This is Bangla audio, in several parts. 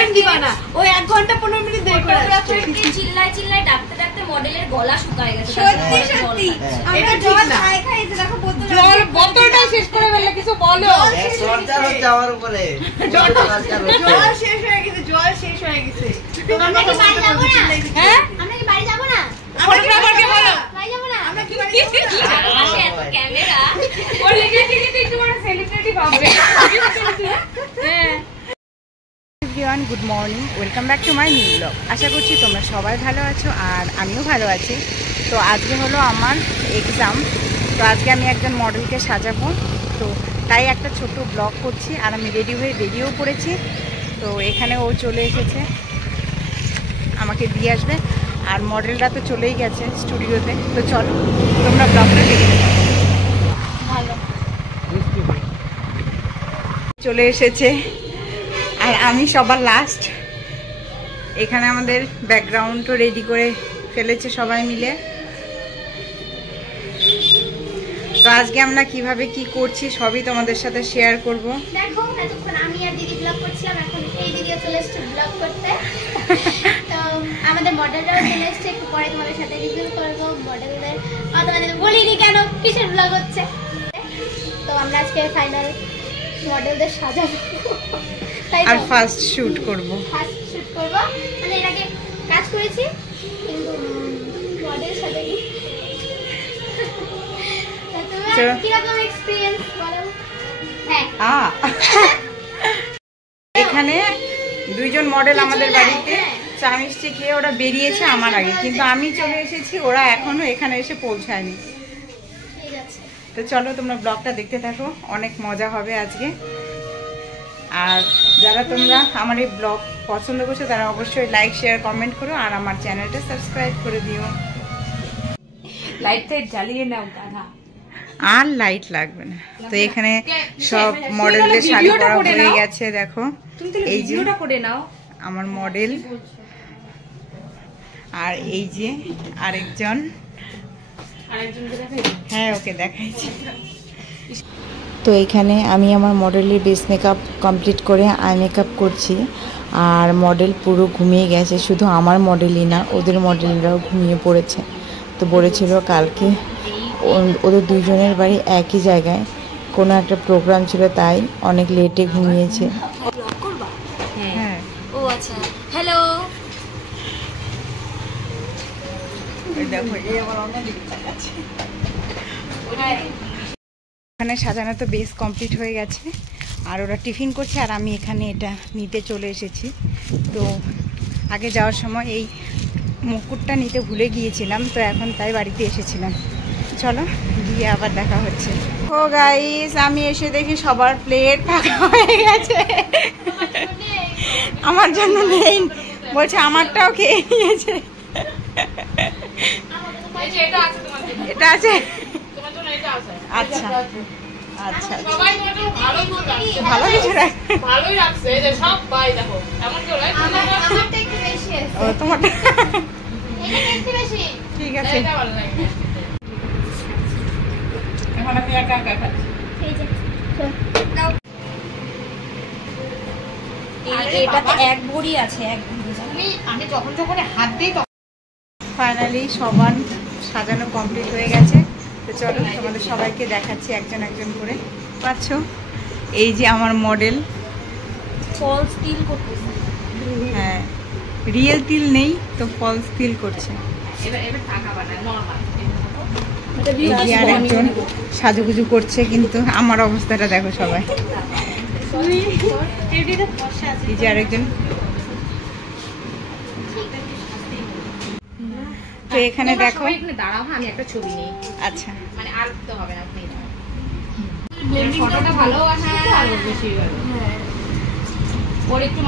পেমেন্ট দিবা না, ওই 1 ঘন্টা 15 মিনিট দেরি করে আসছে। চিল্লায় চিল্লায় ডাকতে ডাকতে মডেলের গলা শুকায় গেছে। সত্যি সত্যি আমরা জল খাই খাই যে দেখো বোতলটা শেষ করে ফেললে কিছু বলো। সরকার যাওয়ার উপরে জল শেষ হয়ে গেছে, জল শেষ হয়ে গেছে। আমরা কি বাড়ি যাব না? হ্যাঁ আমরা কি বাড়ি যাব না? আমরা কি বাড়ি যাব না? বাড়ি যাব না? আমরা কি বাড়ি যাব না? আরে এত ক্যামেরা ও লেগে থেকে তো একটু বড় সেলিব্রিটি ভাববে। হ্যাঁ। Everyone, good morning, welcome back to my new blog. আশা করছি তোমরা সবাই ভালো আছো আর আমিও ভালো আছি। তো আজকে হলো আমার এক্সাম, তো আজকে আমি একজন মডেলকে সাজাবো, তো তাই একটা ছোট ব্লগ করছি। আর আমি রেডি হয়ে বেরিয়েও পড়েছি। তো এখানে ও চলে এসেছে, আমাকে দিয়ে আসবে। আর মডেলরা তো চলেই গেছে স্টুডিওতে। তো চলো তোমরা ব্লগটা দেখে ভালো চলে এসেছে। আর আমি সবার লাস্ট। এখানে আমাদের ব্যাকগ্রাউন্ডও রেডি করে ফেলেছে সবাই মিলে। তো আজকে আমরা কিভাবে কি করছি সবই তোমাদের সাথে শেয়ার করব। দেখো এতক্ষণ আমি আর দিদি ব্লগ করছিলাম, এখন এই দিদিও চলে এসেছে ব্লগ করতে। তো আমাদের মডেলরাও চলে এসেছে, একটু পরে তোমাদের সাথে রিভিউ করবো মডেলদের। তোমাদের বলিনি কেন কিসের ব্লগ হচ্ছে। তো আমরা আজকে ফাইনাল মডেলদের সাজাবো আর ফার্স্ট শুট করব। ফার্স্ট শুট করব, মানে এর আগে কাজ করেছি কিন্তু মডেল সাজাইনি। কিরকম এক্সপেরিয়েন্স বলো? হ্যাঁ এখানে দুইজন মডেল আমাদের বাড়িতে চা মিষ্টি খেয়ে ওরা বেরিয়েছে আমার আগে, কিন্তু আমি চলে এসেছি, ওরা এখনো এখানে এসে পৌঁছায়নি। ঠিক আছে, তো চলো তোমরা ব্লগটা দেখতে থাকো, অনেক মজা হবে আজকে। আর যারা তোমরা আমার এই ব্লগ পছন্দ করছো তারা অবশ্যই লাইক শেয়ার কমেন্ট করো আর আমার চ্যানেলটা সাবস্ক্রাইব করে দিও। লাইট টাইট জ্বালিয়ে নাও দাদা, আর লাইট লাগবে না। তো এখানে সব মডেলদের শাড়ি পরা হয়ে গেছে। দেখো এই যে করে নাও আমার মডেল, আর এই যে আরেকজন। হ্যাঁ ওকে দেখাইছি। তো এখানে আমি আমার মডেলের বেস মেকআপ কমপ্লিট করে আই মেকআপ করছি। আর মডেল পুরো ঘুমিয়ে গেছে, শুধু আমার মডেলই না ওদের মডেলরাও ঘুমিয়ে পড়েছে। তো বলেছিল কালকে ওদের দুজনের বাড়ি একই জায়গায়, কোনো একটা প্রোগ্রাম ছিল তাই অনেক লেটে ঘুমিয়েছে। হ্যাঁ ও আচ্ছা, হ্যালো। দেখো এখানে সাজানো তো বেশ কমপ্লিট হয়ে গেছে। আর ওরা টিফিন করছে আর আমি এখানে এটা নিতে চলে এসেছি। তো আগে যাওয়ার সময় এই মুকুটটা নিতে ভুলে গিয়েছিলাম, তো এখন তাই বাড়িতে এসেছিলাম। চলো গিয়ে আবার দেখা হচ্ছে। ও গাইস, আমি এসে দেখি সবার প্লেট ফাঁকা হয়ে গেছে। আমার জন্য নেই, বলছে আমারটাও খেয়ে নিয়েছে। এটা আছে, আচ্ছা আচ্ছা ভালো কিছু ভালোই লাগছে। এই যে সব বাই দেখো এমন করে আমারটা একটু বেশি আছে। ও তোমারটা এটা একটু বেশি। ঠিক আছে। এটা ভালো লাগে। এখন আমি একা একা খাচ্ছি। এই যে এটাতে এক ভরি আছে, এক ভরি। আমি যখন যখন হাত দিই তখন ফাইনালি সবার সাজানো কমপ্লিট হয়ে গেছে। তো চলো তোমাদের সবাইকে দেখাচ্ছি একজন একজন করে। পাচ্ছ এই যে আমার মডেল, ফলস তিল করতেছে। হ্যাঁ রিয়েল তিল নেই তো ফলস তিল করছে। এবার টাকা বানায় নরমাল। এই যে আরেকজন সাজুগুজু করছে, কিন্তু আমার অবস্থাটা দেখো সবাই। এই যে আরেকজন। তো এখানে দেখো, এখানে দাঁড়াও, আমি একটা ছবি নেই। আচ্ছা মানে আর তো হবে না, আপনি ফটোটা ভালো আসে আর বেশি ভালো। ওর একটু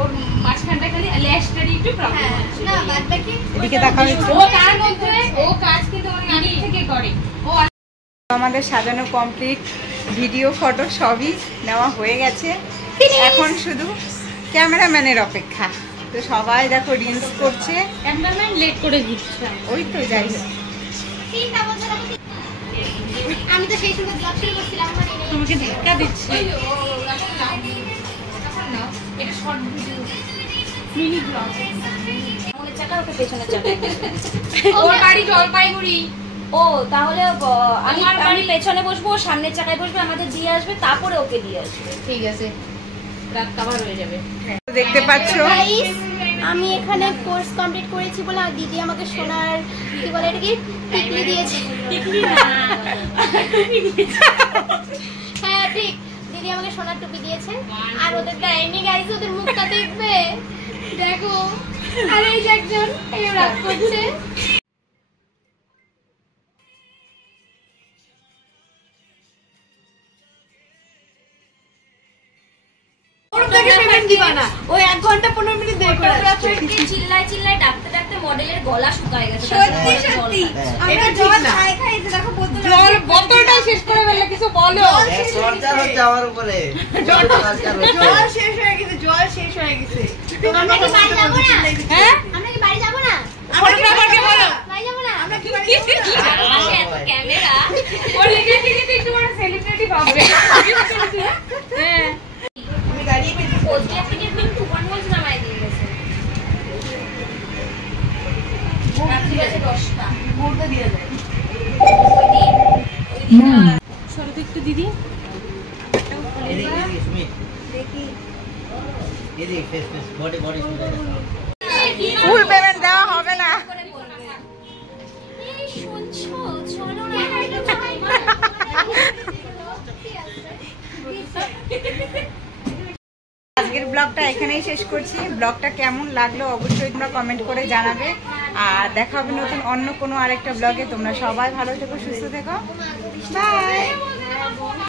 ওর মাঝখানটা খালি ল্যাশটারই একটু প্রবলেম হচ্ছে। না বাদ বাকি এদিকে দেখাও একটু। ও তার মধ্যে ও কাজ কিন্তু অনেক আগে থেকে করে। ও আমাদের সাজানো কমপ্লিট, ভিডিও ফটো সবই নেওয়া হয়ে গেছে। এখন শুধু ক্যামেরাম্যানের অপেক্ষা। তো সবাই দেখো রিলস করছে। ক্যামেরাম্যান লেট করে দিচ্ছে। ওই তো যাই হোক, 3টা বছর আমি তো সেই সময় ব্লগ শুরু করছিলাম। তোমাকে ধাক্কা দিচ্ছে। এটা শর্ট ভিডিও মিনি ব্লগ সামনের চাকা ওকে পেছনের চাকা ওর বাড়ি জলপাইগুড়ি ও তাহলে আমি আমার আমি বাড়ি- পেছনে বসবো ও সামনের চাকায় বসবে আমাদের দিয়ে আসবে তারপরে ওকে দিয়ে আসবে ঠিক আছে রাত কভার হয়ে যাবে দেখতে পাচ্ছ Guys, আমি এখানে কোর্স কমপ্লিট করেছি বলে আর দিদি আমাকে সোনার কি বলে এটাকে টিকলি দিয়েছে। হ্যাঁ ঠিক, দিদি আমাকে সোনার টুপি দিয়েছে আর ওদের দেয়নি গাইস, ওদের মুখটা দেখবে দেখো। আর এই যে একজন এই রাগ করছে। ফটোগ্রাফারকে চিল্লায় চিল্লায় ডাকতে ডাকতে মডেলের গলা শুকায় গেছে সত্যি সত্যি আমরা জল খাই খাই যে দেখো বোতল জল বোতলটা শেষ করে ফেললে কিছু বলো খরচা হচ্ছে আমার উপরে শেষ হয়ে গেছে, জল শেষ হয়ে গেছে। আমরা কি বাড়ি যাবো না? হ্যাঁ আমরা কি বাড়ি যাবো না? ফটোগ্রাফারকে বলো বাড়ি যাবো না? আমরা কি চারপাশে এত ক্যামেরা ওর লিখে লিখে একটু বড় সেলিব্রিটি ভাববে হ্যাঁ কোচবিহার থেকে একদম তুফানগঞ্জ নামায় দিয়ে গেছে রাত্রি বাজে 10টা ঘুরতে দিয়ে যায়। সরো তো একটু দিদি এদিকে এদিকে সুমি এদিকে ফেস ফেস বডি বডি শুনে ফুল পেমেন্ট দেওয়া হবে না এই শুনছো চলো না আজকের ব্লগটা এখানেই শেষ করছি। ব্লগটা কেমন লাগলো অবশ্যই তোমরা কমেন্ট করে জানাবে, আর দেখা হবে নতুন অন্য কোনো আরেকটা ব্লগে। তোমরা সবাই ভালো থেকো, সুস্থ থেকো, বাই।